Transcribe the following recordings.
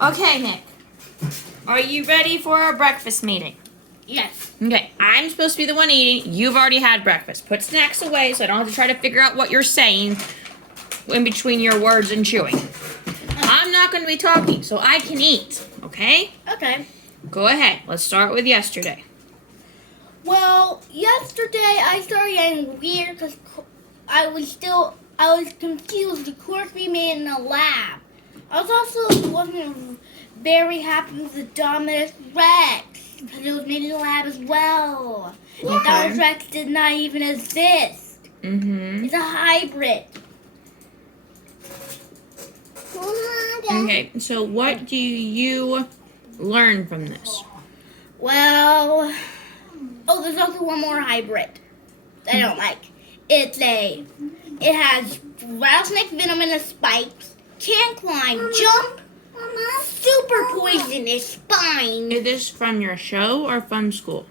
Okay, Nick. Are you ready for our breakfast meeting? Yes. Okay, I'm supposed to be the one eating. You've already had breakfast. Put snacks away so I don't have to try to figure out what you're saying in between your words and chewing. I'm not going to be talking, so I can eat, okay? Okay. Go ahead. Let's start with yesterday. Well, yesterday I started getting weird because I was confused. The course we made in the lab. I was also wasn't very happy with the Dominus Rex because it was made in the lab as well. Okay. And Dominus Rex did not even exist. Mm-hmm. It's a hybrid. Okay, so what do you learn from this? Well, there's also one more hybrid that I don't like. It has rattlesnake venom in the spikes, can climb, jump, super poisonous spine. Is this from your show or from school?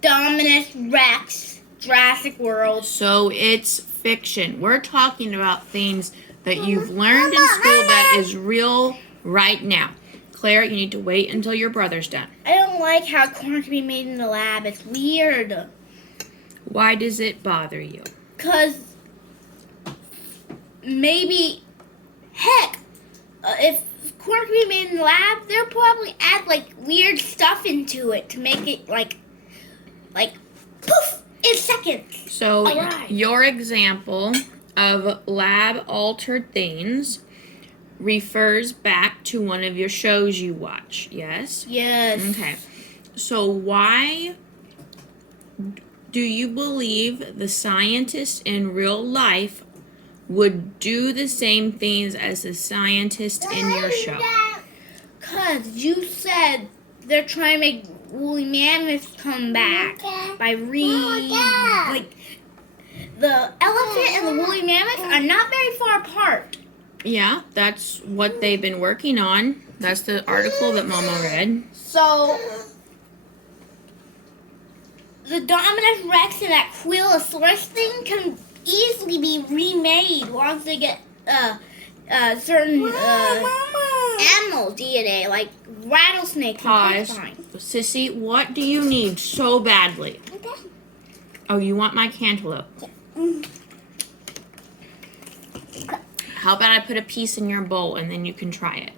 Dominus Rex, Jurassic World. So it's fiction. We're talking about things that you've learned in school that is real right now. Claire, you need to wait until your brother's done. I don't like how corn can be made in the lab. It's weird. Why does it bother you? Because maybe, heck, if corn can be made in the lab, they'll probably add like weird stuff into it to make it like poof in seconds. So Alright. your example of lab altered things refers back to one of your shows you watch, yes? Yes. Okay. So why do you believe the scientists in real life would do the same things as the scientists in your show? Because you said they're trying to make woolly mammoths come back by the elephant and the woolly mammoth are not very far apart. Yeah, that's what they've been working on. That's the article that Mama read. So, the Dominus Rex and that Quillosaurus thing can easily be remade once they get certain animal DNA, like rattlesnakes. Pause. Sissy, what do you need so badly? Oh, you want my cantaloupe? How about I put a piece in your bowl and then you can try it?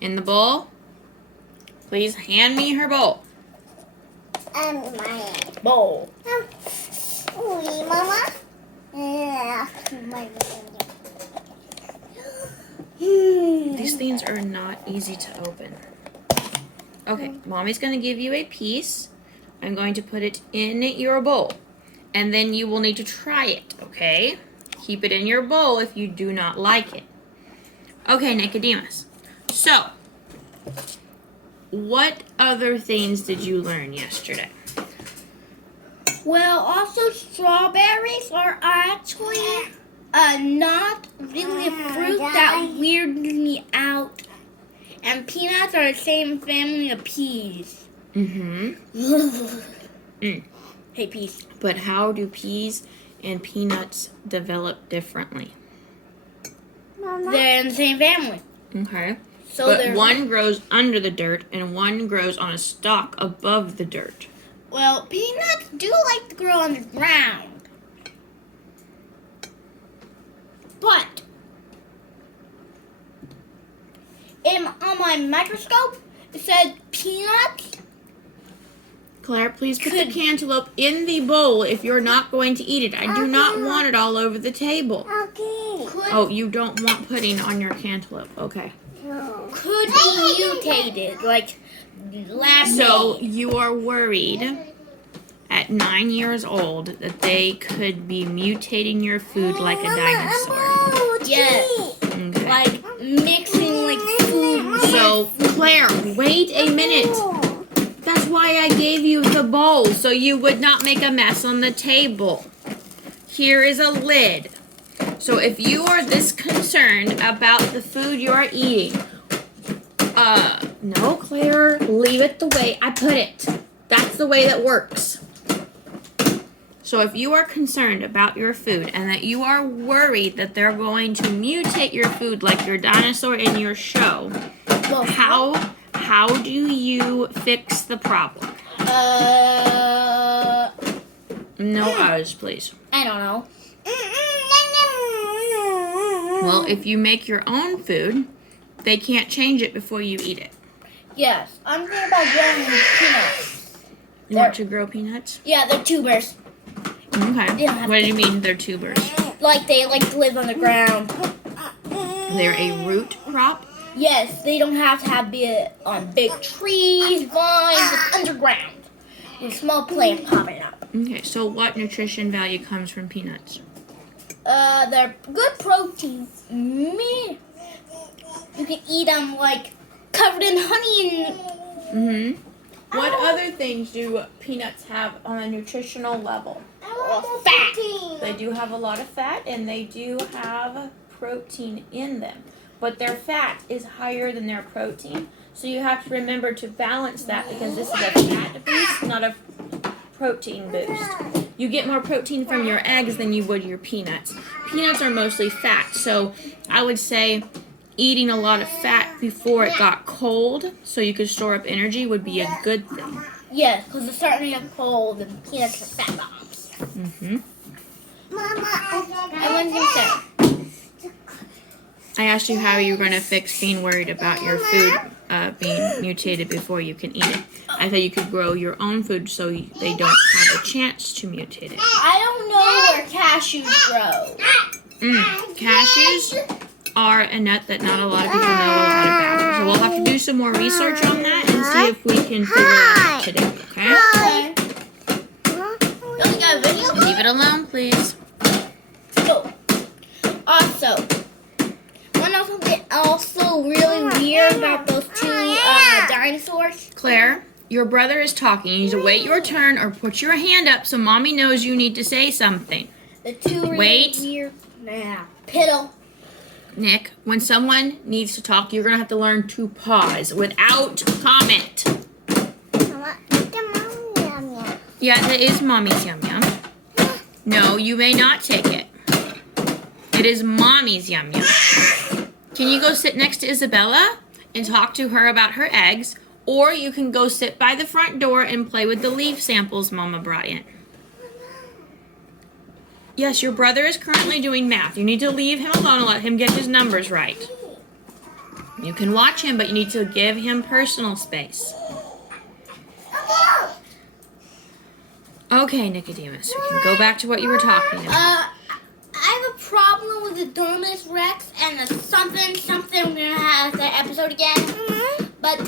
In the bowl? Please hand me her bowl. My bowl. Mama. These things are not easy to open. Okay, Mommy's going to give you a piece. I'm going to put it in your bowl. And then you will need to try it, okay? Keep it in your bowl if you do not like it. Okay, Nicodemus. So, what other things did you learn yesterday? Well, also strawberries are actually not really a fruit that weirds me out. And peanuts are the same family of peas. Mm-hmm. Hey, peas. But how do peas and peanuts develop differently? They're in the same family. Okay. So But one grows under the dirt and one grows on a stalk above the dirt. Well, peanuts do like to grow on the ground. But on my microscope, it said peanuts. Claire, please put the cantaloupe in the bowl if you're not going to eat it. I do not want it all over the table. Oh, you don't want pudding on your cantaloupe. Okay. Could be mutated, like last So you are worried at 9 years old that they could be mutating your food like a dinosaur. Yes. Okay. Like mixing like food. So, Claire, wait a minute. That's why I gave you the bowl, so you would not make a mess on the table. Here is a lid. So if you are this concerned about the food you are eating, no, Claire, leave it the way I put it. That's the way that works. So if you are concerned about your food and that you are worried that they're going to mutate your food like your dinosaur in your show, Well, how do you fix the problem? No O's, please. I don't know. Well, if you make your own food, they can't change it before you eat it. Yes, I'm thinking about growing peanuts. You want to grow peanuts? Yeah, they're tubers. Okay. What do you mean they're tubers? Like they like to live on the ground. They're a root crop? Yes, they don't have to be on big trees, vines, it's underground. With small plants popping up. Okay, so what nutrition value comes from peanuts? They're good protein. Me, you can eat them like covered in honey and. What other things do peanuts have on a nutritional level? Fat. They do have a lot of fat, and they do have protein in them. But their fat is higher than their protein, so you have to remember to balance that because this is a fat boost, not a protein boost. You get more protein from your eggs than you would your peanuts. Peanuts are mostly fat, so I would say eating a lot of fat before it got cold so you could store up energy would be a good thing. Yes, because it's starting to get cold and peanuts are fat bombs. I wasn't going to say. I asked you how you were going to fix being worried about your food being mutated before you can eat it. I thought you could grow your own food so they don't have a chance to mutate it. I don't know where cashews grow. Cashews are a nut that not a lot of people know a lot about. So we'll have to do some more research on that and see if we can figure it out today, okay? Leave it alone, please. So, also, one of something also really weird about those two dinosaurs. Claire, your brother is talking. You need to wait your turn or put your hand up so Mommy knows you need to say something. The two really weird. Nah. Piddle. Nick, when someone needs to talk, you're going to have to learn to pause without comment. Yeah, that is Mommy's Yum Yum. No, you may not take it. It is Mommy's Yum Yum. Can you go sit next to Isabella and talk to her about her eggs? Or you can go sit by the front door and play with the leaf samples Mama brought in. Yes, your brother is currently doing math. You need to leave him alone and let him get his numbers right. You can watch him, but you need to give him personal space. Okay, Nicodemus, we can go back to what you were talking about. I have a problem with the Dominus Rex and the something we're gonna have that episode again. But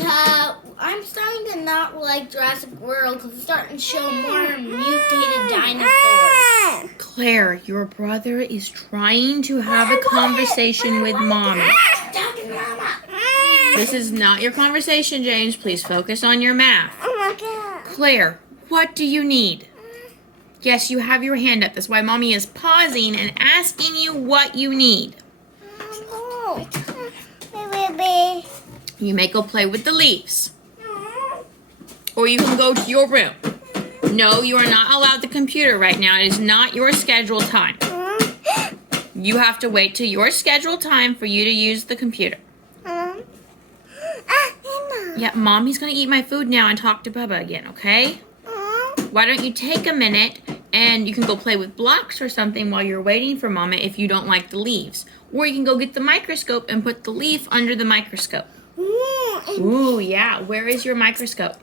I'm starting to not like Jurassic World because it's starting to show more mutated dinosaurs. Claire, your brother is trying to have a conversation with Mommy. This is not your conversation, James. Please focus on your math. Claire, what do you need? Yes, you have your hand up. That's why Mommy is pausing and asking you what you need. You may go play with the leaves. Or you can go to your room. No, you are not allowed the computer right now. It is not your scheduled time. You have to wait till your scheduled time for you to use the computer. Yeah, Mommy's going to eat my food now and talk to Bubba again, okay? Why don't you take a minute and you can go play with blocks or something while you're waiting for Mama if you don't like the leaves. Or you can go get the microscope and put the leaf under the microscope. Ooh, yeah. Where is your microscope?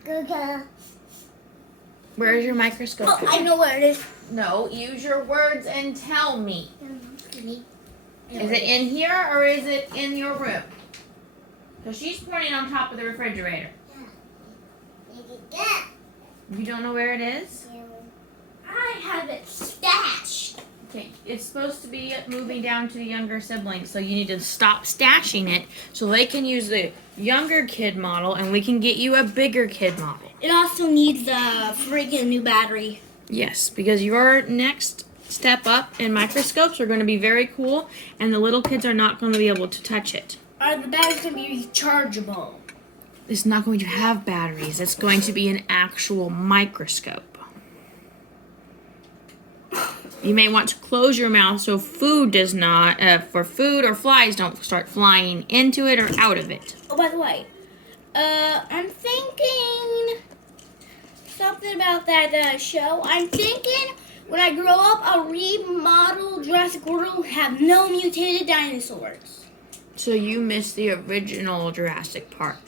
Where is your microscope? Oh, I know where it is. No, use your words and tell me. Is it in here or is it in your room? So she's pointing on top of the refrigerator. You don't know where it is? I have it stashed. Okay, it's supposed to be moving down to the younger siblings, so you need to stop stashing it so they can use the younger kid model and we can get you a bigger kid model. It also needs a freaking new battery. Yes, because your next step up in microscopes are going to be very cool and the little kids are not going to be able to touch it. Are the batteries going to be rechargeable? It's not going to have batteries. It's going to be an actual microscope. You may want to close your mouth so food does not, for food or flies don't start flying into it or out of it. Oh, by the way, I'm thinking something about that show. I'm thinking when I grow up, I'll remodel Jurassic World, have no mutated dinosaurs. So you missed the original Jurassic Park.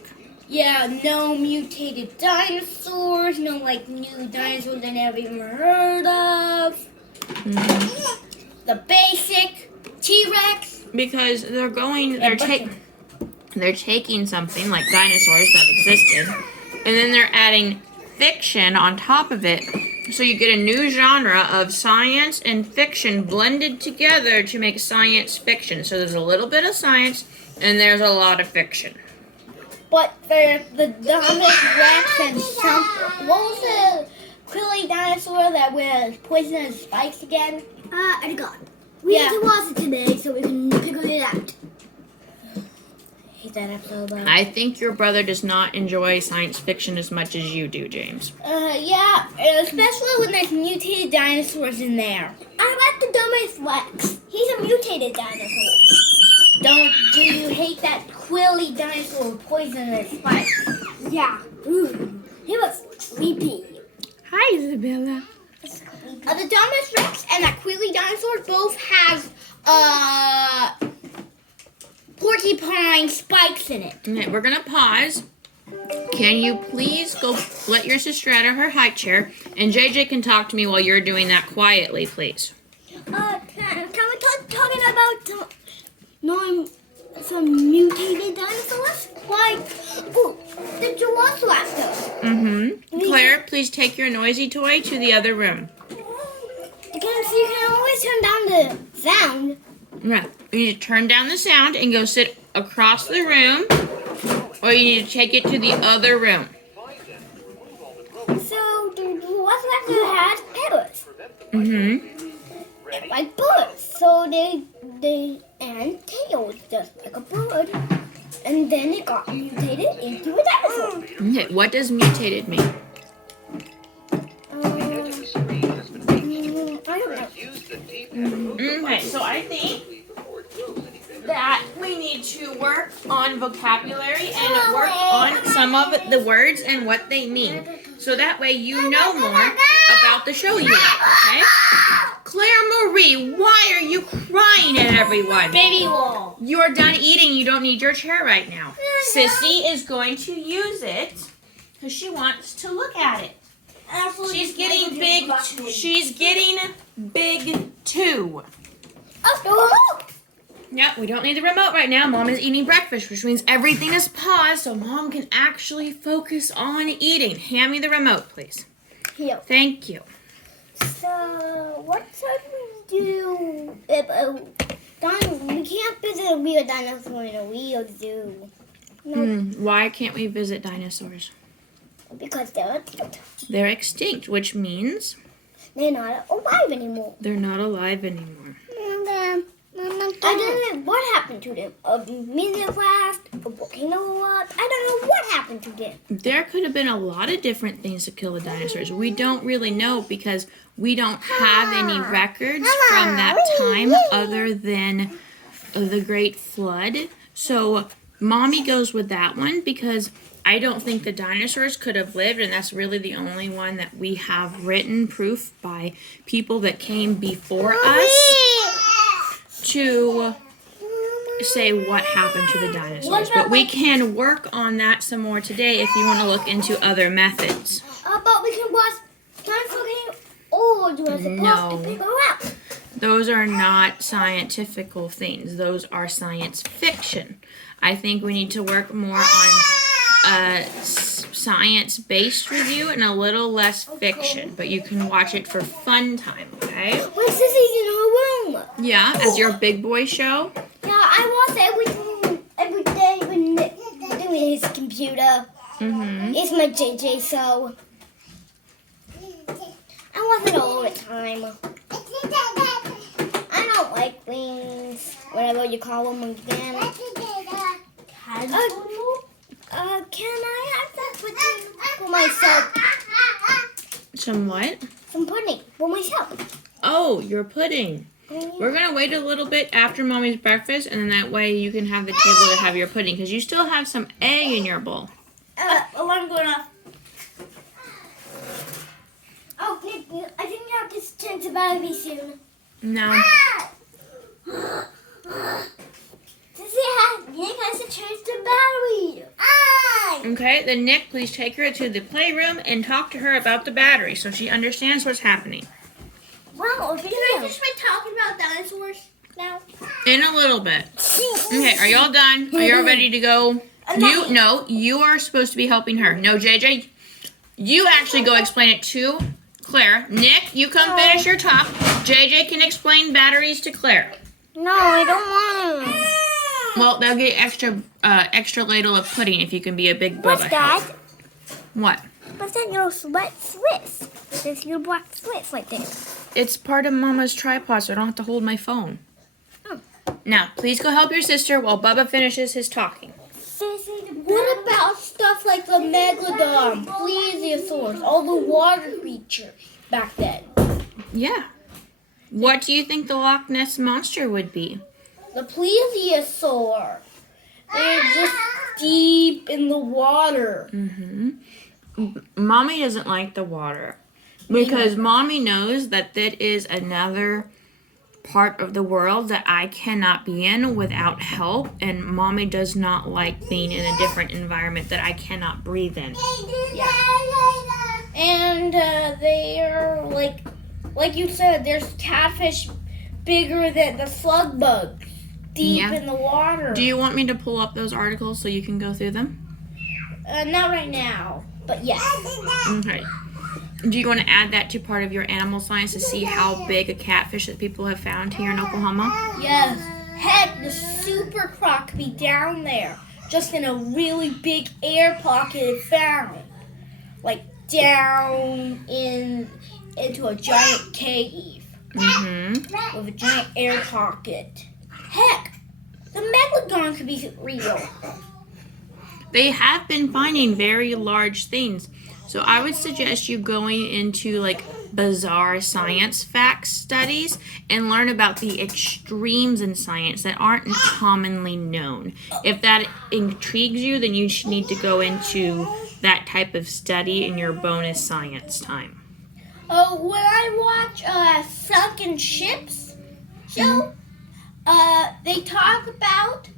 Yeah, no mutated dinosaurs, no like new dinosaurs I never even heard of. Mm-hmm. The basic T-Rex. Because they're taking something like dinosaurs that existed, and then they're adding fiction on top of it. So you get a new genre of science and fiction blended together to make science fiction. So there's a little bit of science and there's a lot of fiction. But the dumbest Rex and some. What was the quilly dinosaur that was poisonous spikes again? I got. We have to watch it today so we can figure it out. I hate that episode though. I think your brother does not enjoy science fiction as much as you do, James. Yeah, especially when there's mutated dinosaurs in there. I like the dumbest Rex. He's a mutated dinosaur. Do you hate that quilly dinosaur with poisonous spikes? Yeah. Ooh. He was creepy. Hi, Isabella. The dumbest Rex and that quilly dinosaur both have porcupine spikes in it. Okay, we're gonna pause. Can you please go let your sister out of her high chair, and JJ can talk to me while you're doing that quietly, please. Can we talking about some mutated dinosaurs? Like, the Velociraptor. Mm-hmm. Claire, please take your noisy toy to the other room. You can always turn down the sound. Yeah, you need to turn down the sound and go sit across the room, or you need to take it to the other room. So, the Velociraptor has feathers. Mm-hmm. Like birds. So they and tails just like a bird. And then it got mutated into a dinosaur. Okay, what does mutated mean? I don't know. Okay, so I think that we need to work on vocabulary and work on some of the words and what they mean. So that way you know more about the show you watch, okay? Claire Marie, why are you crying at everyone? Baby wall. You're done eating. You don't need your chair right now. Sissy is going to use it because she wants to look at it. She's getting big. She's getting big too. Yep, we don't need the remote right now. Mom is eating breakfast, which means everything is paused so Mom can actually focus on eating. Hand me the remote, please. Here. Thank you. So, what should we do if we can't visit a real dinosaur in a real zoo? No, Why can't we visit dinosaurs? because they're extinct. They're extinct, which means They're not alive anymore. they're not alive anymore. I don't know what happened to them. A meteor blast, a volcano erupt. I don't know what happened to them. There could have been a lot of different things to kill the dinosaurs. We don't really know because we don't have any records from that time other than the Great Flood. So Mommy goes with that one because I don't think the dinosaurs could have lived, and that's really the only one that we have written proof by people that came before us to say what happened to the dinosaurs. But we can work on that some more today if you want to look into other methods. But we can watch Dinosaur King or Jurassic Park to figure out. Those are not scientifical things. Those are science fiction. I think we need to work more on a science-based review and a little less fiction. But you can watch it for fun time, okay? When Sissy's in her room. Yeah, as your big boy show. Yeah, I watch every day when Nick doing his computer. It's my JJ, so I watch it all the time. I don't like things, whatever you call them again. Can I have that pudding for myself? Some what? Some pudding for myself. Oh, your pudding. We're going to wait a little bit after Mommy's breakfast, and then that way you can have the table to have your pudding, because you still have some egg in your bowl. Alarm going off. Oh, Nick, I think you have to turn to battery soon. No. Nick has to turn to battery. Okay, then Nick, please take her to the playroom and talk to her about the battery so she understands what's happening. Wow, Can I finish my talking about dinosaurs now? In a little bit. Okay, are y'all done? Are y'all ready to go? You are supposed to be helping her. No, JJ, you actually go explain it to Claire. Nick, you come finish your talk. JJ can explain batteries to Claire. No, I don't want to. Well, they'll get extra ladle of pudding if you can be a big Bubba. What's that? What? What's that little Swiss? This little black Swiss right there. It's part of Mama's tripod, so I don't have to hold my phone. Oh. Now, please go help your sister while Bubba finishes his talking. What about stuff like the megalodon, plesiosaurs, all the water creatures back then? Yeah. What do you think the Loch Ness Monster would be? The plesiosaur. They're just deep in the water. Mommy doesn't like the water because Mommy knows that is another part of the world that I cannot be in without help, and Mommy does not like being in a different environment that I cannot breathe in. Yeah. And they're like you said, there's catfish bigger than the slug bugs deep in the water. Do you want me to pull up those articles so you can go through them? Not right now, but yes. Okay. Do you want to add that to part of your animal science to see how big a catfish that people have found here in Oklahoma? Yes. Heck, the super croc could be down there, just in a really big air pocket it found. Like down into a giant cave. With a giant air pocket. Heck, the megalodon could be real. They have been finding very large things. So I would suggest you going into like bizarre science facts studies and learn about the extremes in science that aren't commonly known. If that intrigues you, then you should need to go into that type of study in your bonus science time. Oh, when I watch Sunken Ships show, they talk about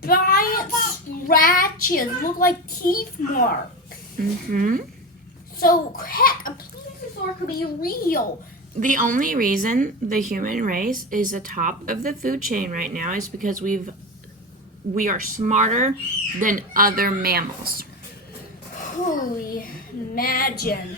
giant scratches, look like teeth marks. So, heck, a plesiosaur could be real. The only reason the human race is the top of the food chain right now is because we are smarter than other mammals. Holy, imagine.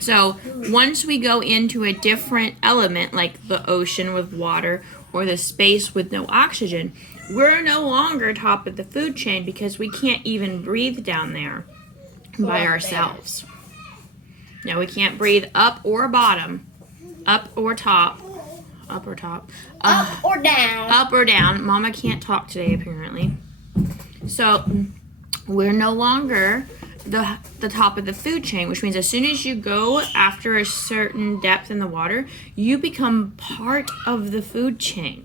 So once we go into a different element, like the ocean with water or the space with no oxygen, we're no longer top of the food chain because we can't even breathe down there by ourselves. Now we can't breathe up or bottom, up or top, up or top, Up or down. up or down. Mama can't talk today apparently. So we're no longer the top of the food chain, which means as soon as you go after a certain depth in the water, you become part of the food chain.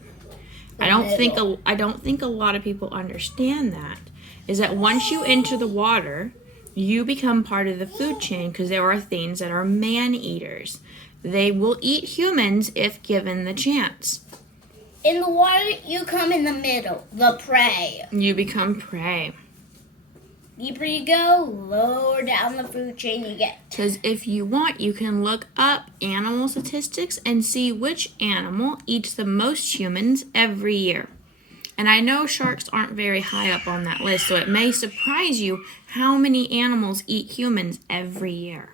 I don't think a lot of people understand that. Is that once you enter the water, you become part of the food chain because there are things that are man-eaters. They will eat humans if given the chance. In the water, you come in the middle, the prey. You become prey. Deeper you go, lower down the food chain you get. Because if you want, you can look up animal statistics and see which animal eats the most humans every year. And I know sharks aren't very high up on that list, so it may surprise you how many animals eat humans every year.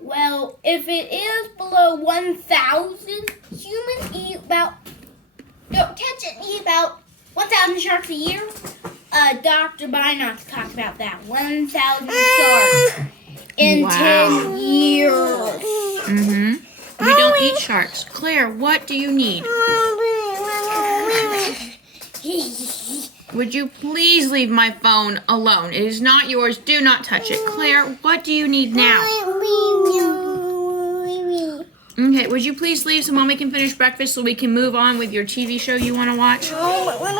Well, if it is below 1,000, humans eat about 1,000 sharks a year. Dr. Binox talked about that. 1,000 sharks in 10 years. We don't eat sharks. Claire, what do you need? Would you please leave my phone alone? It is not yours. Do not touch it. Claire, what do you need now? Okay, would you please leave so Mommy can finish breakfast so we can move on with your TV show you want to watch? I don't want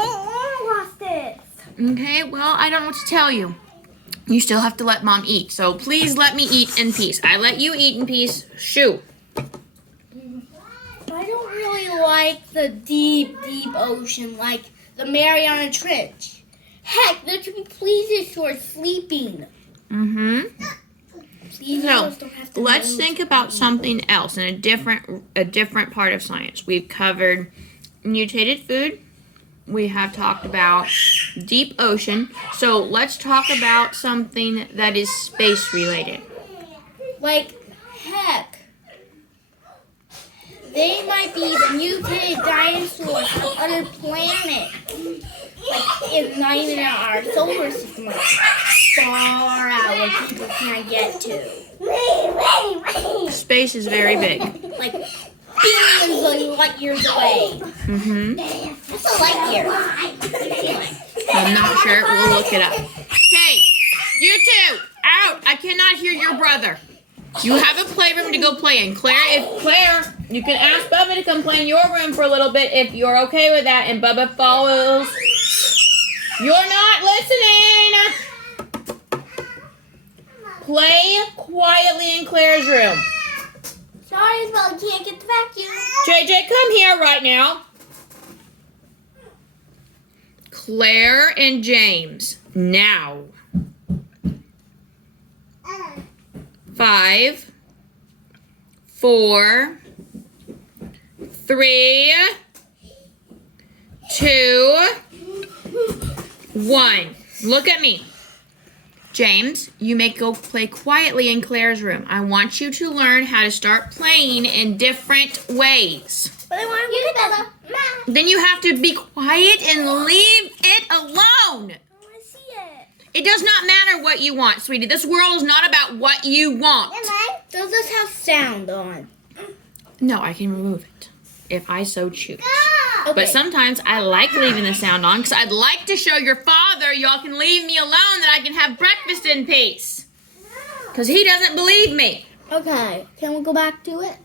to watch this. Okay, well, I don't know what to tell you. You still have to let Mom eat. So please let me eat in peace. I let you eat in peace. Shoo. I don't really like the deep ocean, like the Mariana Trench. Heck, there could be plesiosaurs sleeping. Mm-hmm. Plesiosaurs don't have to Let's move. think about something else in a different part of science. We've covered mutated food. We have talked about deep ocean. So let's talk about something that is space related. Like, heck, they might be mutated dinosaurs from other planets. Like, it's not even in our solar system, like, far out where people can't get to. Space is very big. Like, billions of light years away. Mm-hmm. What's a light year? I'm not sure. We'll look it up. Okay, you two, out. I cannot hear your brother. You have a playroom to go play in. Claire, you can ask Bubba to come play in your room for a little bit if you're okay with that, and Bubba follows. You're not listening. Play quietly in Claire's room. Sorry, but I can't get the vacuum. JJ, come here right now. Claire and James, now. 5, 4, 3, 2, 1. Look at me. James, you may go play quietly in Claire's room. I want you to learn how to start playing in different ways. But I want to be Bella. Then you have to be quiet and leave it alone. I want to see it. It does not matter what you want, sweetie. This world is not about what you want. Does this have sound on? No, I can remove it if I so choose. Okay. But sometimes I like leaving the sound on because I'd like to show your father y'all can leave me alone, that I can have breakfast in peace. Because he doesn't believe me. Okay, can we go back to it?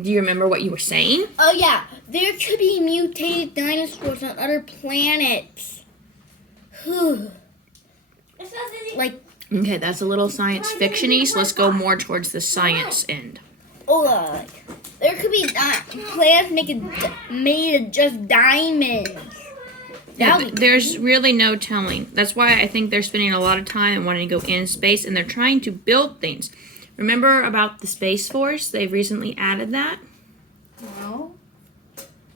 Do you remember what you were saying? Oh yeah, there could be mutated dinosaurs on other planets. Whew. Like, Okay, that's a little science fiction-y, so let's go more towards the science end. like, there could be planets made of just diamonds. Yeah, That would be there's really no telling. That's why I think they're spending a lot of time and wanting to go in space, and they're trying to build things. Remember about the Space Force? They've recently added that. No.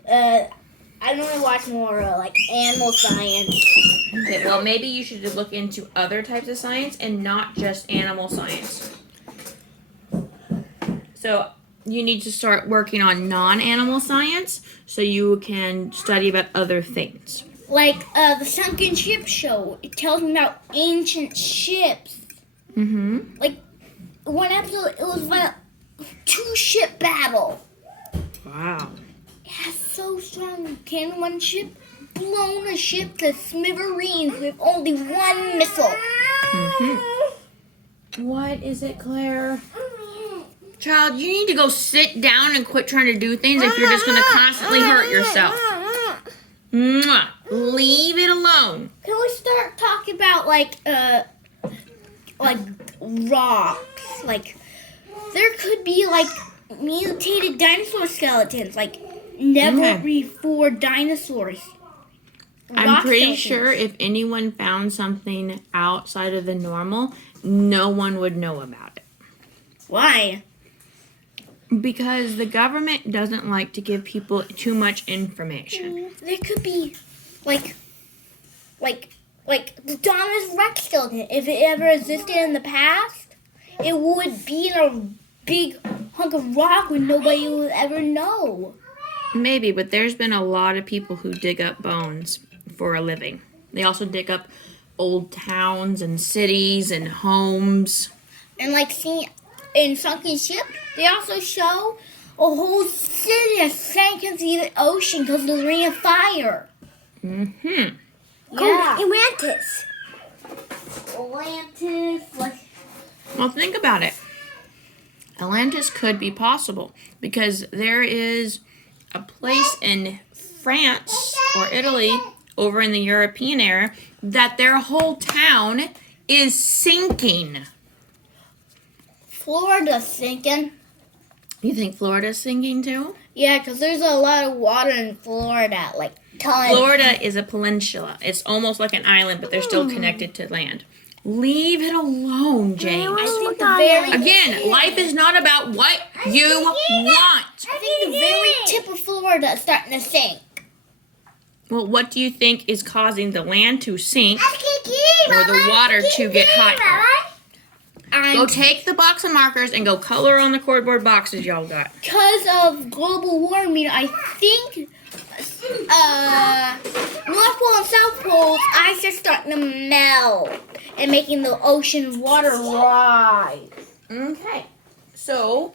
I don't want to watch more like animal science. Okay, well, maybe you should look into other types of science and not just animal science. So you need to start working on non-animal science so you can study about other things. Like the Sunken Ship show. It tells me about ancient ships. Mm-hmm. Like one episode, it was about 2-ship battle. Wow. Yeah, so strong. Can one ship blown a ship to smithereens with only one missile? Mm-hmm. What is it, Claire? Child, you need to go sit down and quit trying to do things if you're just going to constantly hurt yourself. Mwah. Leave it alone. Can we start talking about like rocks? Like there could be like mutated dinosaur skeletons, like never before dinosaurs. I'm Rock pretty skeletons. sure if anyone found something outside of the normal, no one would know about it. Why? Because the government doesn't like to give people too much information. There could be like the Thomas Rex skeleton. If it ever existed in the past, it would be in a big hunk of rock where nobody would ever know. Maybe, but there's been a lot of people who dig up bones for a living. They also dig up old towns and cities and homes. And like see in Sunken Ship, they also show a whole city that sank into the ocean because of the Ring of Fire. Mm-hmm. Yeah. Atlantis. Atlantis, like Well, think about it. Atlantis could be possible because there is a place in France or Italy over in the European area that their whole town is sinking? Florida's sinking. You think Florida's sinking too? Yeah, because there's a lot of water in Florida, like tons. Florida is a peninsula. It's almost like an island, but they're still connected to land. Leave it alone, James. I think the very Again, life is not about what you want. I think the very tip of Florida is starting to sink. Well, what do you think is causing the land to sink or the water to get higher? Go take the box of markers and go color on the cardboard boxes y'all got. Because of global warming, I think North Pole and South Pole ice are starting to melt and making the ocean water rise. Okay. So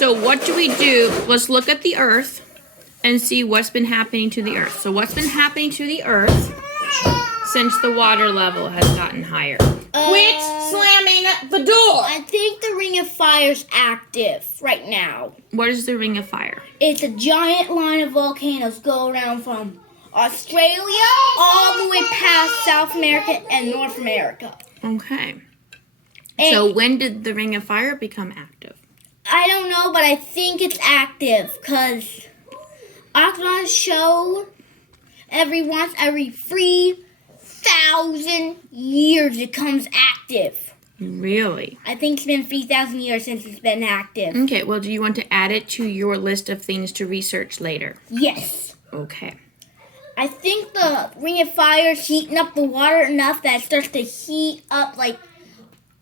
what do we do? Let's look at the earth and see what's been happening to the earth. So what's been happening to the earth since the water level has gotten higher? Quit slamming the door! I think the Ring of Fire's active right now. What is the Ring of Fire? It's a giant line of volcanoes go around from Australia all the way past South America and North America. Okay. And So when did the Ring of Fire become active? I don't know, but I think it's active because octagons show every 3,000 years it comes active. Really? I think it's been 3,000 years since it's been active. Okay, well, do you want to add it to your list of things to research later? Yes. Okay. I think the Ring of Fire is heating up the water enough that it starts to heat up like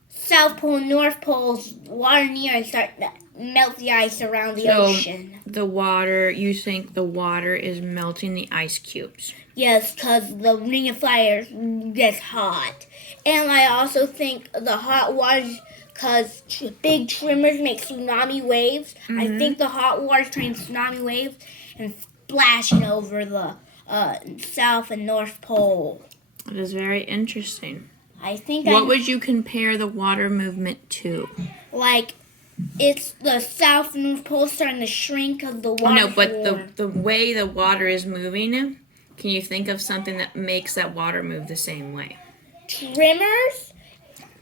South Pole and North Pole's water near and start to melt the ice around the ocean. The water, you think the water is melting the ice cubes? Yes, because the Ring of Fire gets hot. And I also think the hot water, because big tremors make tsunami waves. I think the hot water is turning tsunami waves and splashing over the South and North Pole. That is very interesting. I think What would you compare the water movement to? like it's the South and North Pole starting to shrink because the water. No, but the way the water is moving, can you think of something that makes that water move the same way? Tremors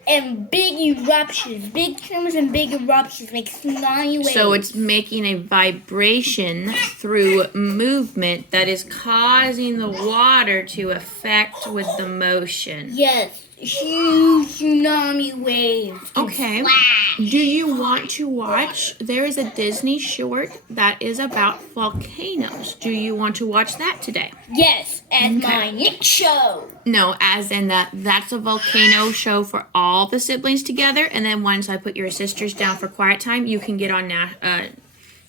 and big eruptions. Big tremors and big eruptions make tsunami waves. So it's making a vibration through movement that is causing the water to affect with the motion. Yes, huge tsunami waves. Okay. Splash. Do you want to watch? There is a Disney short that is about volcanoes. Do you want to watch that today? Yes, as my Nick show. No, as in that's a volcano show for all the siblings together. And then once I put your sisters down for quiet time, you can get on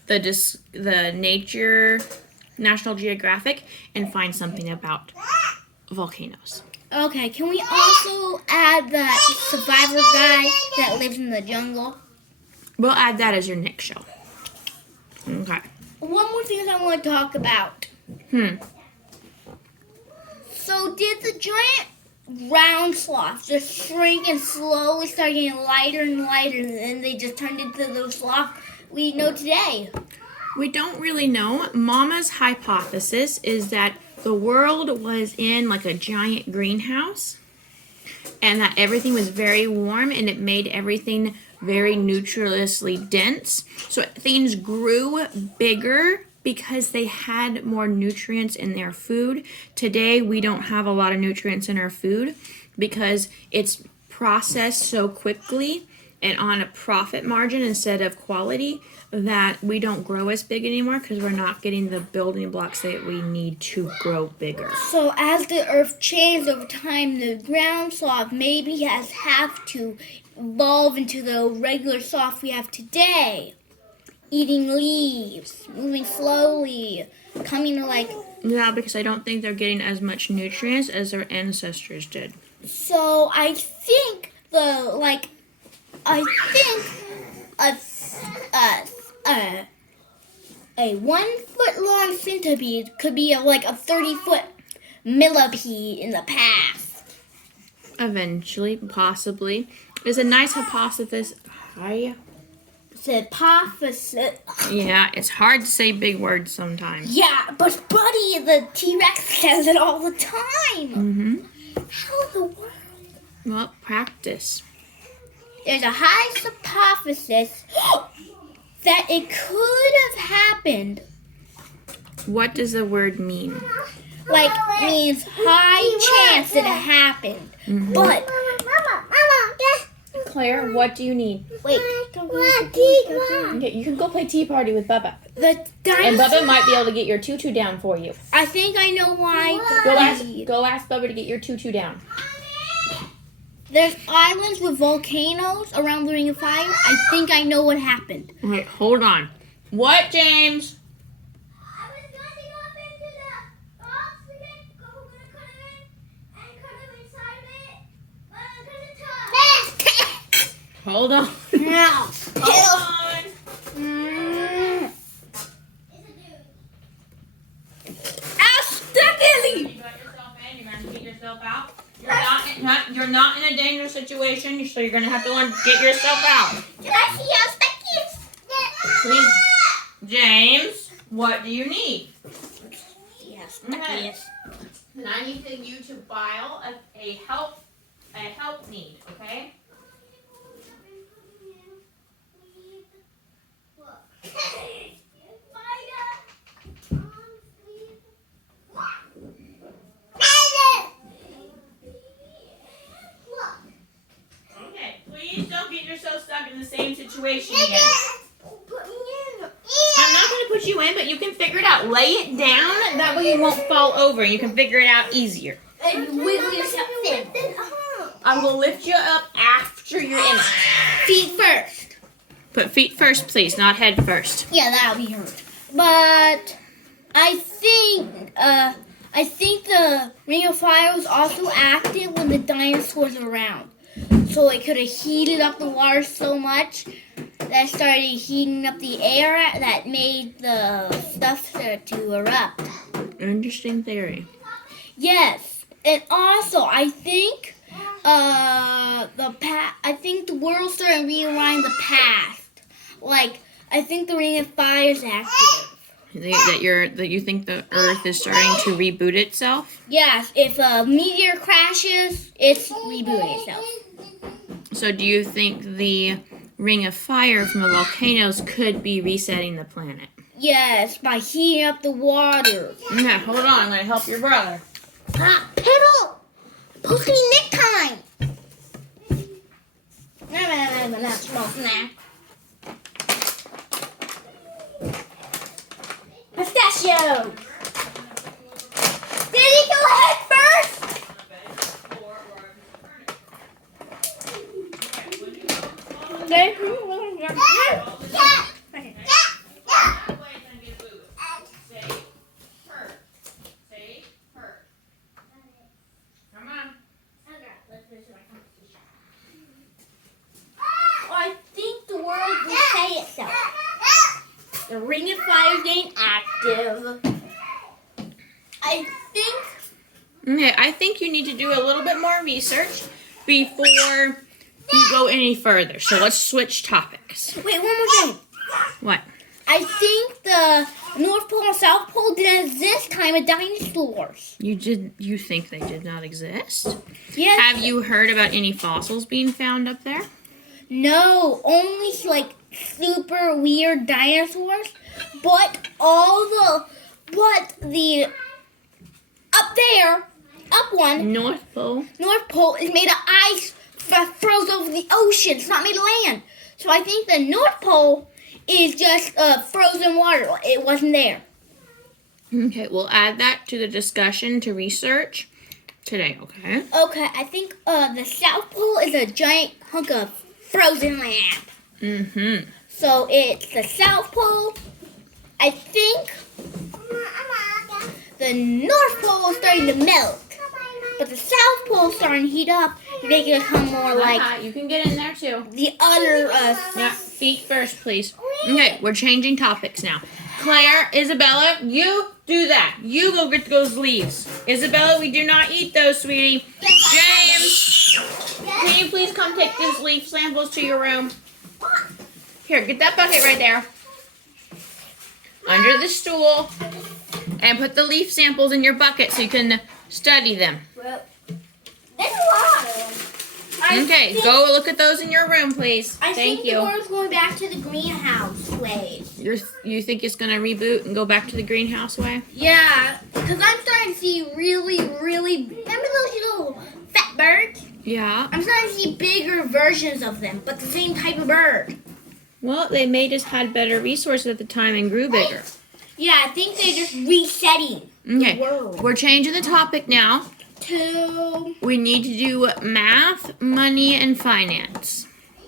the Nature National Geographic and find something about volcanoes. Okay, can we also add the survivor guy that lives in the jungle? We'll add that as your Nick show. Okay. One more thing I want to talk about. So did the giant ground sloths just shrink and slowly start getting lighter and lighter, and then they just turned into the sloth we know today? We don't really know. Mama's hypothesis is that the world was in like a giant greenhouse and that everything was very warm and it made everything very nutritionally dense. So things grew bigger because they had more nutrients in their food. Today, we don't have a lot of nutrients in our food because it's processed so quickly and on a profit margin instead of quality that we don't grow as big anymore because we're not getting the building blocks that we need to grow bigger. So as the earth changed over time, the ground sloth maybe has have to evolve into the regular sloth we have today. Eating leaves, moving slowly, coming to like... Yeah, because I don't think they're getting as much nutrients as their ancestors did. So I think a 1 foot long centipede could be like a 30-foot millipede in the past. Eventually, possibly. It's a nice hypothesis. Hypothesis. Yeah, it's hard to say big words sometimes. Yeah, but Buddy the T-Rex says it all the time. Mm-hmm. How in the world Well, practice. There's a high hypothesis that it could have happened. What does the word mean? Like, means high chance that it happened. Mhm. But, Claire, what do you need? wait. Okay, you can go play Tea Party with Bubba. The And dinosaur, Bubba might be able to get your tutu down for you. I think I know why. Go ask Bubba to get your tutu down. There's islands with volcanoes around the Ring of Fire. I think I know what happened. Wait, hold on. What, James? I was going to go up into the box again, we're going to cut it in and cut it inside of it, but because it's tough. Hold on. Now, Hold on. It's a dude. Ow, Stephanie! You got yourself in. You're going to get yourself out. You're not in a dangerous situation, so you're going to have to learn to get yourself out. Can I see how Specky is? Please, James, what do you need? Yes, Okay. yes. Then I need you to file a help need, okay? Okay, please don't get yourself stuck in the same situation again. I'm not going to put you in, but you can figure it out. Lay it down, that way you won't fall over and you can figure it out easier. And wiggle yourself in. I will lift you up after you're in. Feet first. Put feet first, please, not head first. Yeah, that'll be hurt. But I think the Ring of Fire was also active when the dinosaurs were around. So it could have heated up the water so much that started heating up the air that made the stuff start to erupt. Interesting theory. Yes, and also I think I think the world started rewriting the past. Like I think the Ring of Fire is active. That you think the Earth is starting to reboot itself? Yes, if a meteor crashes, it's rebooting itself. So do you think the Ring of Fire from the volcanoes could be resetting the planet? Yes, by heating up the water. Okay, hold on. I'm going to help your brother. Ah, Piddle! Posting Nick time! No, small snack. Pistachio! Did he go head first? Okay. Come on. I think the world will say itself. The Ring of Fire is getting active. I think. Okay, I think you need to do a little bit more research before you go any further. So let's switch topics. Wait, one more thing. What? I think the North Pole and South Pole didn't exist time of dinosaurs. You think they did not exist? Yes. Have you heard about any fossils being found up there? No, only like super weird dinosaurs. But the up there, up one, North Pole. North Pole is made of ice that froze over the ocean. It's not made of land. So I think the North Pole is just frozen water. It wasn't there. Okay, we'll add that to the discussion to research today, okay? Okay, I think the South Pole is a giant hunk of frozen land. Mm-hmm. So it's the South Pole. I think the North Pole is starting to melt. But the South Pole is starting to heat up. And they can become more like You can get in there too. the other Yeah, feet first, please. Okay, we're changing topics now. Claire, Isabella, you do that. You go get those leaves. Isabella, we do not eat those, sweetie. James, can you please come take these leaf samples to your room? Here, get that bucket right there. Under the stool. And put the leaf samples in your bucket so you can study them. Well, there's a lot of them. Okay, go look at those in your room, please. I Thank think you. the world's going back to the greenhouse ways. You think it's gonna reboot and go back to the greenhouse way? Yeah, because I'm starting to see really, remember those little fat birds? Yeah. I'm starting to see bigger versions of them, but the same type of bird. Well, they may just had better resources at the time and grew bigger. Yeah, I think they're just resetting Okay, the world. we're changing the topic now. We need to do math, money, and finance.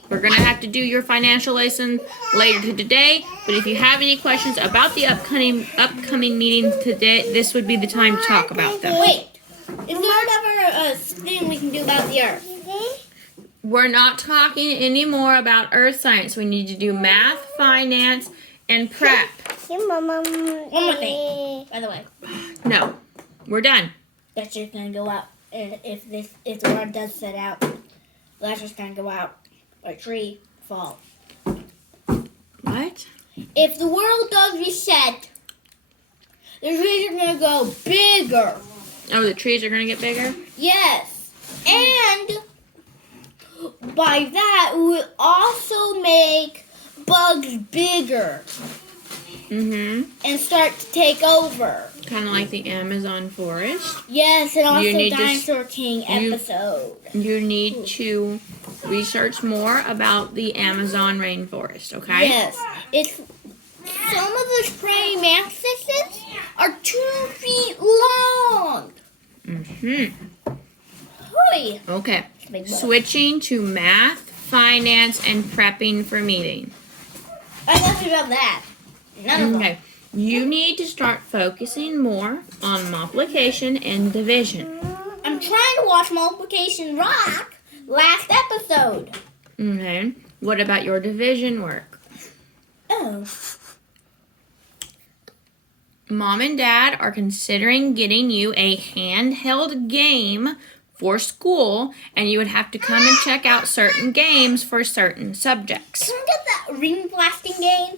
We're going to have to do your financial lesson later today, but if you have any questions about the upcoming meeting today, this would be the time to talk about them. Wait, is there ever a thing we can do about the Earth? We're not talking anymore about earth science. We need to do math, finance, and prep. One more thing, by the way. No, we're done. That's just gonna go out. If the world does set out, that's just gonna go out. A tree fall. What? If the world does reset, the trees are gonna go bigger. Oh, the trees are going to get bigger? Yes, and by that we will also make bugs bigger Mm-hmm. and start to take over. Kind of like the Amazon forest. Yes, and also You need to Dinosaur King episode. You need to research more about the Amazon rainforest, okay? Yes, it's some of the praying mantises are 2 feet long. Mm-hmm. Hoi. Okay. Big bug. Switching to math, finance, and prepping for meeting. I nothing about that. None of them. Okay. You need to start focusing more on multiplication and division. I'm trying to watch Multiplication Rock last episode. Okay. What about your division work? Oh. Mom and Dad are considering getting you a handheld game for school, and you would have to come and check out certain games for certain subjects. Can we get that ring blasting game?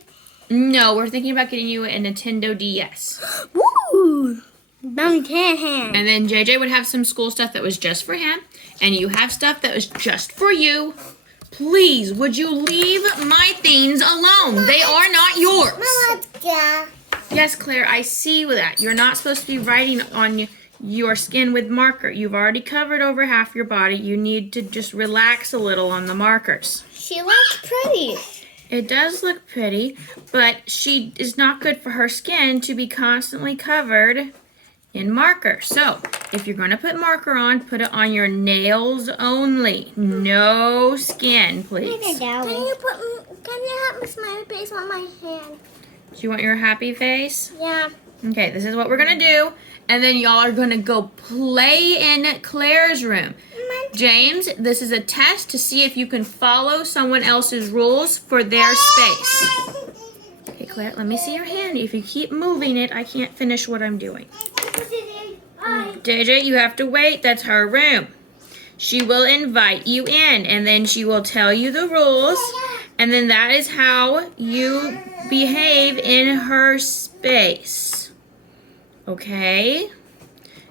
No, we're thinking about getting you a Nintendo DS. Woo! Bounty hand. And then JJ would have some school stuff that was just for him, and you have stuff that was just for you. Please, would you leave my things alone? They are not yours. Yes, Claire, I see that. You're not supposed to be writing on your skin with marker. You've already covered over half your body. You need to just relax a little on the markers. She looks pretty. It does look pretty, but she is not good for her skin to be constantly covered in marker. So, if you're going to put marker on, put it on your nails only. No skin, please. Can you have a smiley face on my hand? Do you want your happy face? Yeah. Okay, this is what we're going to do. And then y'all are going to go play in Claire's room. James, this is a test to see if you can follow someone else's rules for their space. Okay, Claire, let me see your hand. If you keep moving it, I can't finish what I'm doing. JJ, you have to wait. That's her room. She will invite you in, and then she will tell you the rules. And then that is how you behave in her space. Okay?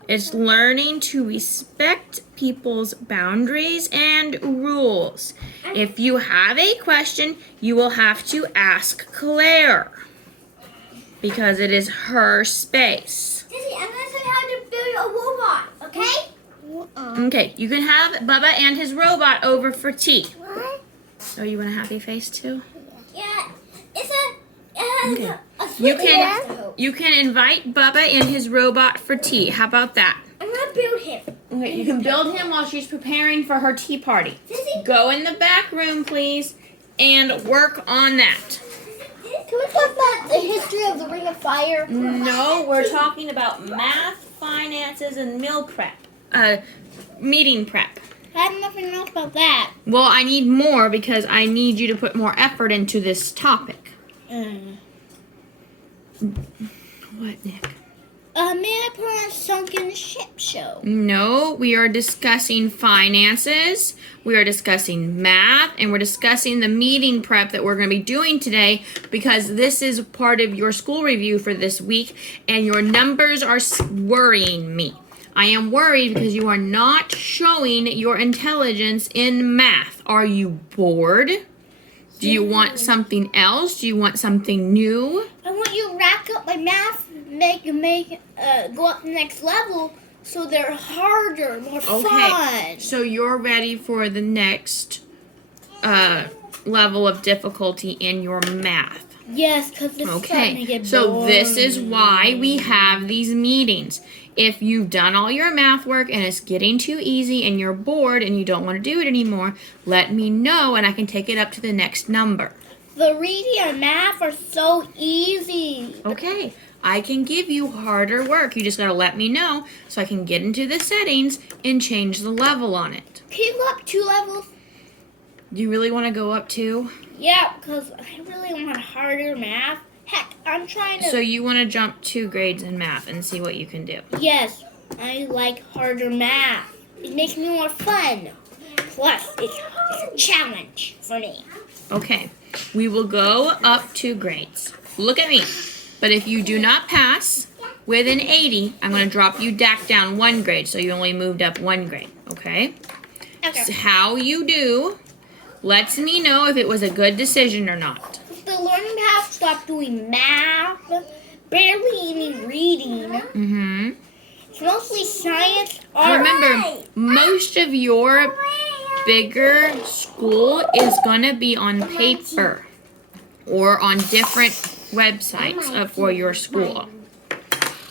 It's learning to respect people's boundaries and rules. If you have a question, you will have to ask Claire because it is her space. Sissy, I'm going to show you how to build a robot, okay? Okay, you can have Bubba and his robot over for tea. What? Oh, you want a happy face too? Yeah. It has Okay. a You can invite Bubba and his robot for tea. How about that? I'm going to build him. Okay, you can build him while she's preparing for her tea party. Sissy, Go in the back room, please, and work on that. Can we talk about the history of the Ring of Fire? No, we're talking about math, finances, and meeting prep. I have nothing else about that. Well, I need more because I need you to put more effort into this topic. What, Nick? May I put on a sunken ship show? No, we are discussing finances, we are discussing math, and we're discussing the meeting prep that we're going to be doing today because this is part of your school review for this week, and your numbers are worrying me. I am worried because you are not showing your intelligence in math. Are you bored? Do you want something else? Do you want something new? I want you to rack up my math, go up the next level, so they're harder, more fun. So you're ready for the next level of difficulty in your math. Yes, because it's starting to get boring. So this is why we have these meetings. If you've done all your math work and it's getting too easy and you're bored and you don't want to do it anymore, let me know and I can take it up to the next number. The reading and math are so easy. Okay, I can give you harder work. You just gotta let me know so I can get into the settings and change the level on it. Can you go up 2 levels? Do you really want to go up 2? Yeah, because I really want harder math. Heck, I'm trying to... So you want to jump 2 grades in math and see what you can do. Yes, I like harder math. It makes me more fun. Plus, it's a challenge for me. Okay, we will go up 2 grades. Look at me. But if you do not pass with an 80, I'm going to drop you back down 1 grade, so you only moved up 1 grade, okay? Okay. So how you do lets me know if it was a good decision or not. The learning path stopped doing math, barely any reading. Mm-hmm. It's mostly science, art. Remember, most of your bigger school is going to be on paper or on different websites for your school.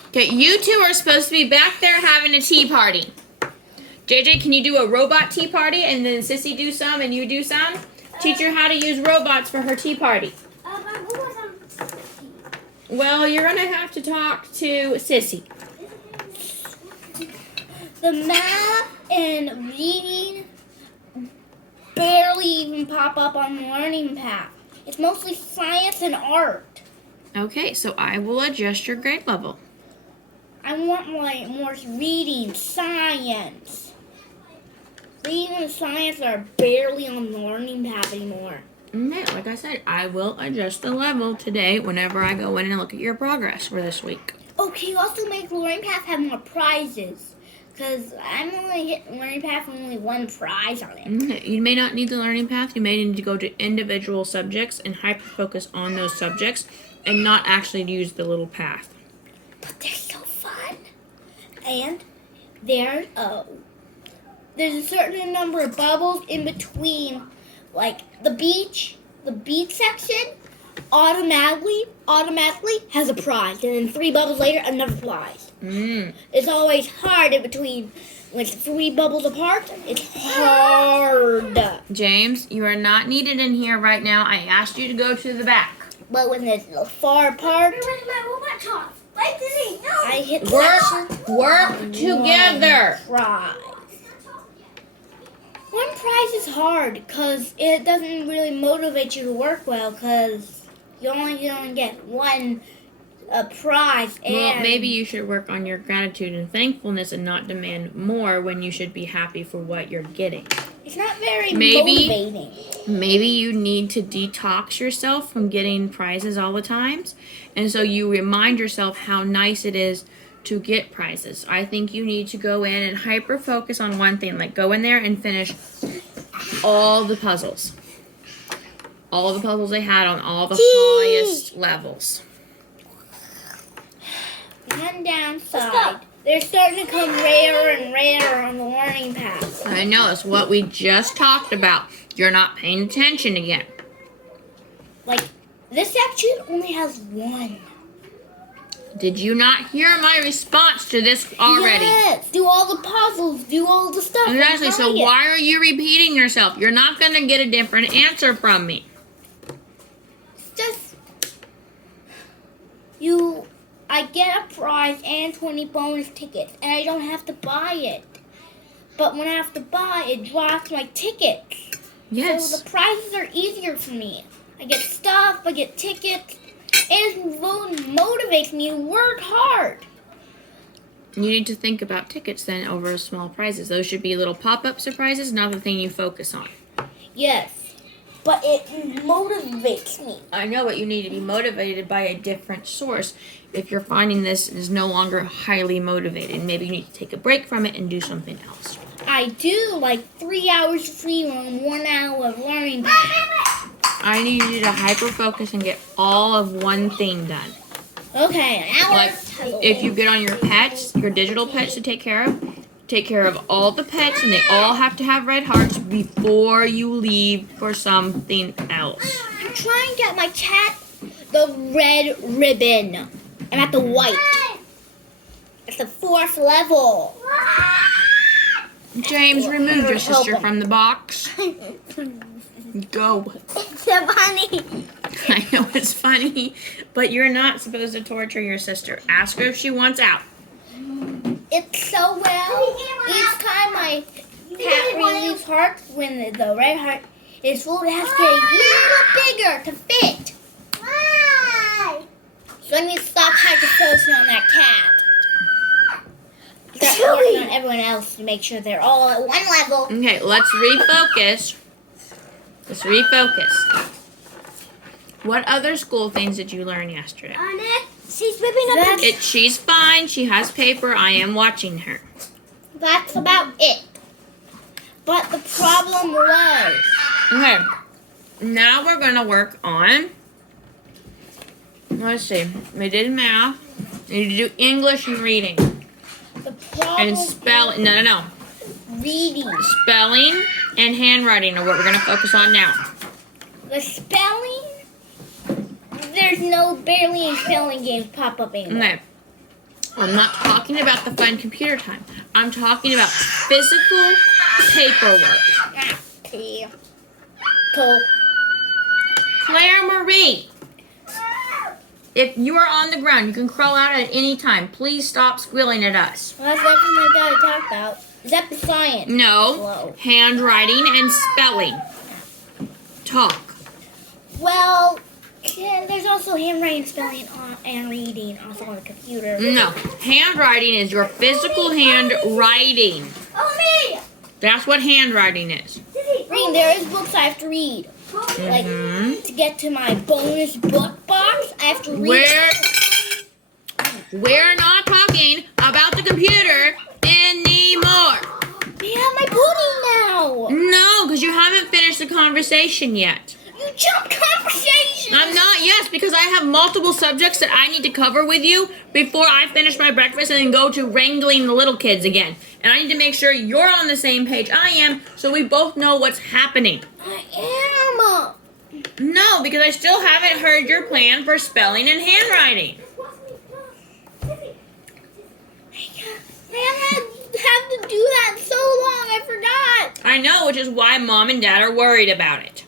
Okay, you two are supposed to be back there having a tea party. JJ, can you do a robot tea party and then Sissy do some and you do some? Teach her how to use robots for her tea party. Well, you're going to have to talk to Sissy. The math and reading barely even pop up on the learning path. It's mostly science and art. Okay, so I will adjust your grade level. I want more reading, science. Reading and science are barely on the learning path anymore. Okay, like I said, I will adjust the level today whenever I go in and look at your progress for this week. Oh, can you also make the learning path have more prizes? Because I'm only hitting learning path with only 1 prize on it. Okay, you may not need the learning path. You may need to go to individual subjects and hyper-focus on those subjects and not actually use the little path. But they're so fun. And there's a certain number of bubbles in between, like the beach section automatically has a prize, and then 3 bubbles later, another prize. It's always hard in between. When it's 3 bubbles apart, it's hard. James, you are not needed in here right now. I asked you to go to the back. But when it's far apart, I hit Work together. prize. 1 prize is hard because it doesn't really motivate you to work well because you're only going to get 1 prize. And Well, maybe you should work on your gratitude and thankfulness and not demand more when you should be happy for what you're getting. it's not very motivating. Maybe you need to detox yourself from getting prizes all the times. And so you remind yourself how nice it is to get prizes. I think you need to go in and hyper focus on one thing. Like go in there and finish all the puzzles. All the puzzles they had on all the highest levels. One downside. They're starting to come rarer and rarer on the learning path. I know, it's what we just talked about. You're not paying attention again. Like, this section only has 1. Did you not hear my response to this already? Yes, do all the puzzles, do all the stuff. Exactly, so why are you repeating yourself? You're not going to get a different answer from me. It's just, I get a prize and 20 bonus tickets, and I don't have to buy it. But when I have to buy, it drops my tickets. Yes. So the prizes are easier for me. I get stuff, I get tickets, and it motivates me to work hard. You need to think about tickets then over small prizes. Those should be little pop-up surprises, not the thing you focus on. Yes. but it motivates me. I know, but you need to be motivated by a different source. If you're finding this is no longer highly motivated, maybe you need to take a break from it and do something else. I do like 3 hours of free roam, 1 hour of learning. I need you to hyper focus and get all of one thing done. Okay, now Like if you get on your pets, your digital pets to take care of all the pets, and they all have to have red hearts before you leave for something else. I'm trying to get my cat the red ribbon. I'm at the white. It's the 4th level. James, remove your sister from the box. Go. It's so funny. I know it's funny, but you're not supposed to torture your sister. Ask her if she wants out. It's so well. Each time my cat relieves heart, when the red heart is full, it has to get a little bigger to fit. Why? So I need to stop hyper-focusing on that cat. Start working on everyone else to make sure they're all at one level. Okay, let's refocus. Let's refocus. What other school things did you learn yesterday? Nick, she's ripping up the... She's fine. She has paper. I am watching her. That's about it. But the problem was... Okay, now we're going to work on, let's see, we did math. We need to do English and reading. The problem And spelling. No. reading. Spelling and handwriting are what we're going to focus on now. The spelling, there's no barely any spelling games pop up anymore. Okay. I'm not talking about the fun computer time. I'm talking about physical paperwork. Okay. Cool. Claire Marie, if you are on the ground, you can crawl out at any time. Please stop squealing at us. Well, that's nothing I gotta talk about. Is that the science? No, Whoa. handwriting and spelling. Talk. Well, yeah, there's also handwriting, spelling, and reading also on the computer. No, handwriting is your physical handwriting. Oh, me! That's what handwriting is. Reading, there is books I have to read. Like, to get to my bonus book box, I have to read. We're not talking about the computer anymore. We have my pudding now. No, because you haven't finished the conversation yet. You jumped conversation. I'm not, yes, because I have multiple subjects that I need to cover with you before I finish my breakfast and then go to wrangling the little kids again. And I need to make sure you're on the same page I am so we both know what's happening. I am. No, because I still haven't heard your plan for spelling and handwriting. I have to do that so long, I forgot. I know, which is why Mom and Dad are worried about it.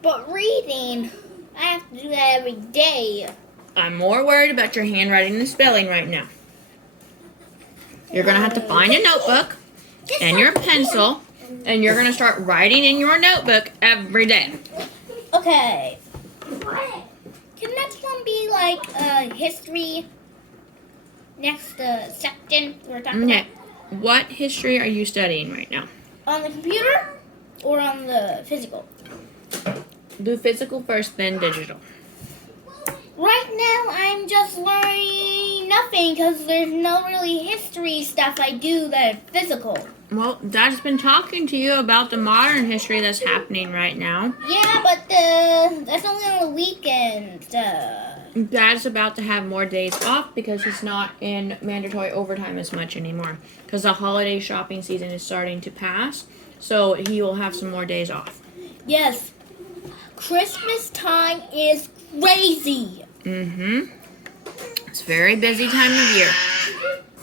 But reading, I have to do that every day. I'm more worried about your handwriting and spelling right now. You're going to have to find a notebook and your pencil, and you're going to start writing in your notebook every day. Okay. Can next one be like history? Next section we're talking Okay. What history are you studying right now? about? On the computer or on the physical? Do physical first, then digital. Right now, I'm just learning nothing because there's no really history stuff I do that is physical. Well, Dad's been talking to you about the modern history that's happening right now. Yeah, but that's only on the weekends. Dad's about to have more days off because he's not in mandatory overtime as much anymore. Because the holiday shopping season is starting to pass, so he will have some more days off. Yes, Christmas time is crazy. Mm-hmm. It's a very busy time of year.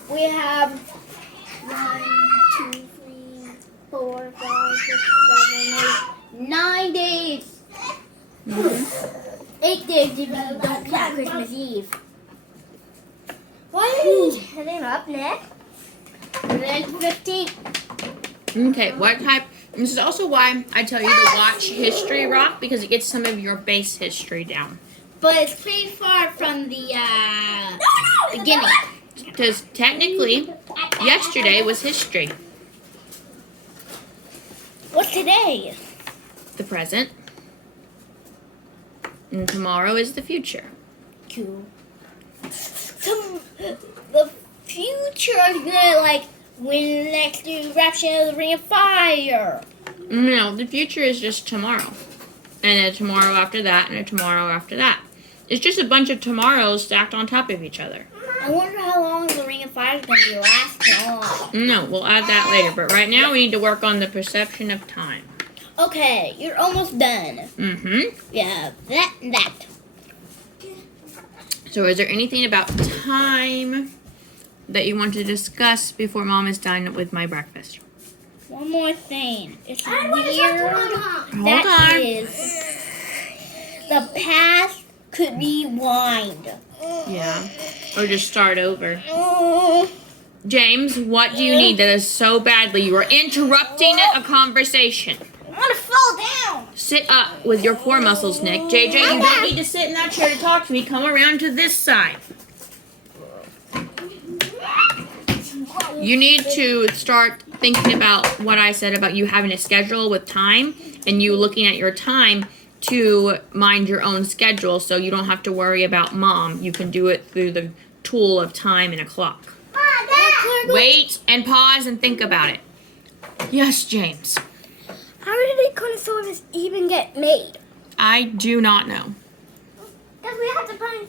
We have 1, 2, 3, 4, 5, 6, 7, 8, 9 days. 8 days if you don't count Christmas Eve. Why are you heading up, Nick? And then 15. Okay, what type? This is also why I tell you to watch History Rock, because it gets some of your base history down. But it's pretty far from the beginning. Because technically, yesterday was history. What's today? the present. And tomorrow is the future. Cool. The future is gonna like win the next eruption of the Ring of Fire. No, the future is just tomorrow. And a tomorrow after that, and a tomorrow after that. It's just a bunch of tomorrows stacked on top of each other. I wonder how long the Ring of Fire is gonna be lasting on. No, we'll add that later. But right now we need to work on the perception of time. Okay, you're almost done. Mm-hmm. Yeah, that and that. So is there anything about time that you want to discuss before Mom is done with my breakfast? One more thing. It's I want to talk to weird. my mom. Hold That on. is, the past could rewind. Yeah. Or just start over. Oh, James, what do you need? That is so badly. You are interrupting a conversation. I'm gonna fall down. Sit up with your core muscles, Nick. JJ, you don't need to sit in that chair to talk to me. Come around to this side. You need to start thinking about what I said about you having a schedule with time and you looking at your time to mind your own schedule so you don't have to worry about Mom. You can do it through the tool of time and a clock. Wait and pause and think about it. Yes, James. How did a Connosaurus even get made? I do not know. Because we have to find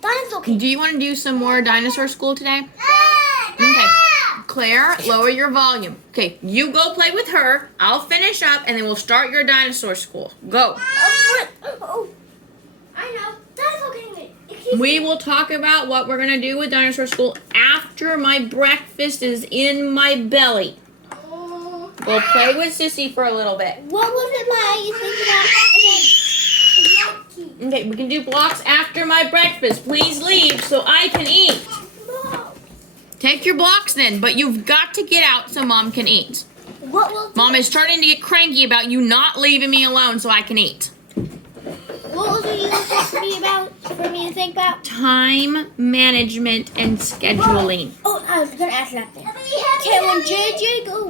Dinosaur king. Do you want to do some more dinosaur school today? Okay. Claire, lower your volume. Okay, you go play with her. I'll finish up and then we'll start your dinosaur school. Go. Oh, I know. Dinosaur King. We will talk about what we're going to do with dinosaur school after my breakfast is in my belly. We'll play with Sissy for a little bit. What was it like? You think about Okay, we can do blocks after my breakfast. Please leave so I can eat. Take your blocks then, but you've got to get out so Mom can eat. what will Mom is starting to get cranky about you not leaving me alone so I can eat. what was it you talked to me about for me to think about? Time management and scheduling. Oh, I was gonna ask that thing. Okay,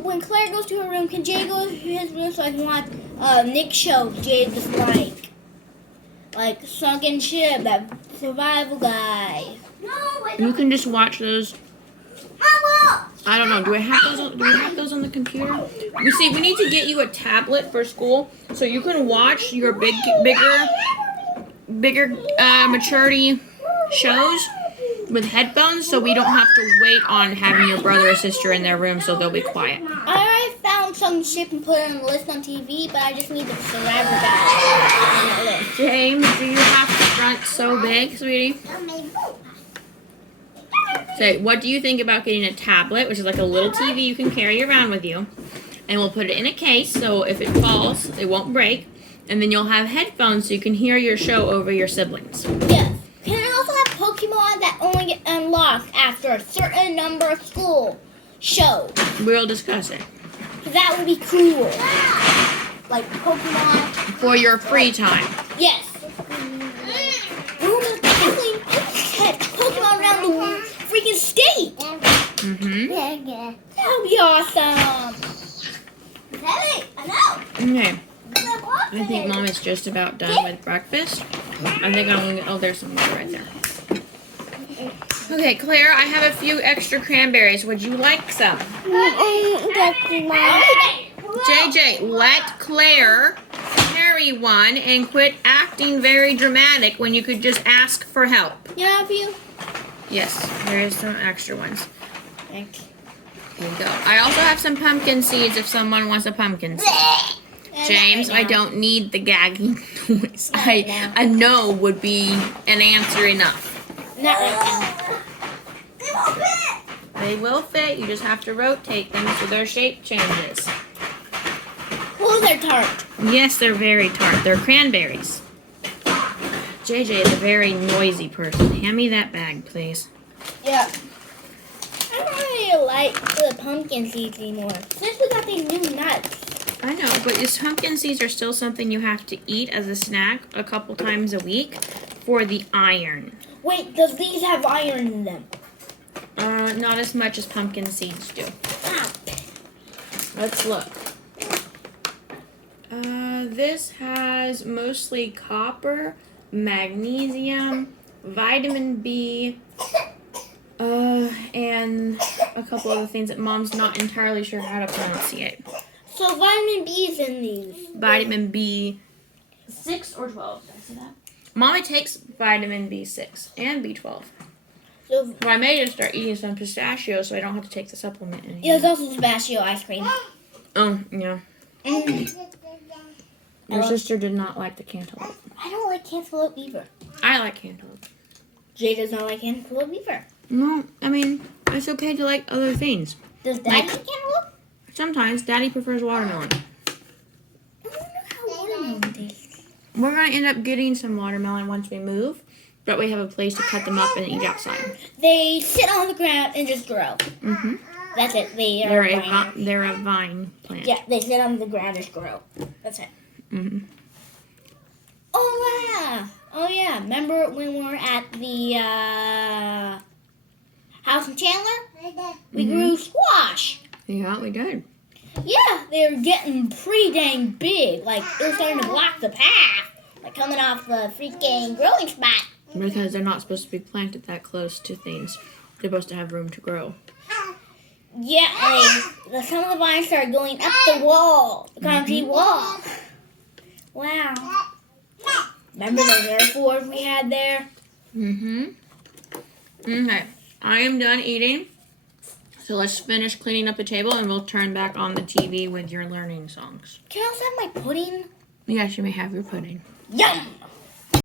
when Claire goes to her room, can Jay go to his room so I can watch Nick show? Jay just like Sunken Ship, that survival guy. You can just watch those. I don't know. Do I have those? Do we have those on the computer? You see, we need to get you a tablet for school so you can watch your bigger maturity shows with headphones, so we don't have to wait on having your brother or sister in their room so they'll be quiet. I already found Sunken Ship and put it on the list on TV, but I just need the survival guy. James, do you have to front so big, sweetie? So, what do you think about getting a tablet, which is like a little TV you can carry around with you? And we'll put it in a case so if it falls, it won't break. And then you'll have headphones so you can hear your show over your siblings. Yes. Can I also have Pokemon that only get unlocked after a certain number of school shows? We'll discuss it. That would be cool. Like Pokemon. For your free time. Yes. We'll definitely have Pokemon around the freaking state. Mm-hmm. That would be awesome. Okay. I think Mom is just about done with breakfast. I think I'm gonna, oh, there's some more right there. Okay, Claire, I have a few extra cranberries. Would you like some? JJ, let Claire carry one and quit acting very dramatic when you could just ask for help. You have you? Yes, there is some extra ones. Thanks. Here you go. I also have some pumpkin seeds if someone wants a pumpkin seed. James, I don't need the gagging noise. I know would be an answer enough. Not right now. They will fit. You just have to rotate them so their shape changes. Oh, they're tart. Yes, they're very tart. They're cranberries. JJ is a very noisy person. Hand me that bag, please. Yeah. I don't really like the pumpkin seeds anymore. Since we got these new nuts. I know, but these pumpkin seeds are still something you have to eat as a snack a couple times a week for the iron. Wait, does these have iron in them? Not as much as pumpkin seeds do. Ah. Let's look. This has mostly copper, magnesium, vitamin B, and a couple other things that Mom's not entirely sure how to pronunciate. So vitamin B is in these. Vitamin B6 or 12. Did I say that? Mommy takes vitamin B6 and B12. So Well, I may just start eating some pistachios so I don't have to take the supplement anymore. yeah, there's also pistachio ice cream. Oh, yeah. Your sister did not like the cantaloupe. I don't like cantaloupe either. I like cantaloupe. Jay does not like cantaloupe either. No, I mean, it's okay to like other things. Does Dad Like- like cantaloupe? Sometimes Daddy prefers watermelon. I wonder how watermelon tastes. We're going to end up getting some watermelon once we move, but we have a place to cut them up and eat outside. They sit on the ground and just grow. Mm-hmm. That's it. They're a vine plant. Yeah, they sit on the ground and just grow. That's it. Mm-hmm. Oh yeah. Remember when we were at the house in Chandler? We grew squash. Yeah, we did. Yeah, they were getting pretty dang big. Like, they were starting to block the path. Like, coming off the freaking growing spot. Because they're not supposed to be planted that close to things. They're supposed to have room to grow. Yeah, some of the vines started going up the wall. The concrete wall. Wow. Remember those airfoils we had there? Mm-hmm. Okay, I am done eating. So let's finish cleaning up the table and we'll turn back on the TV with your learning songs. Can I also have my pudding? Yes, you may have your pudding. Yum!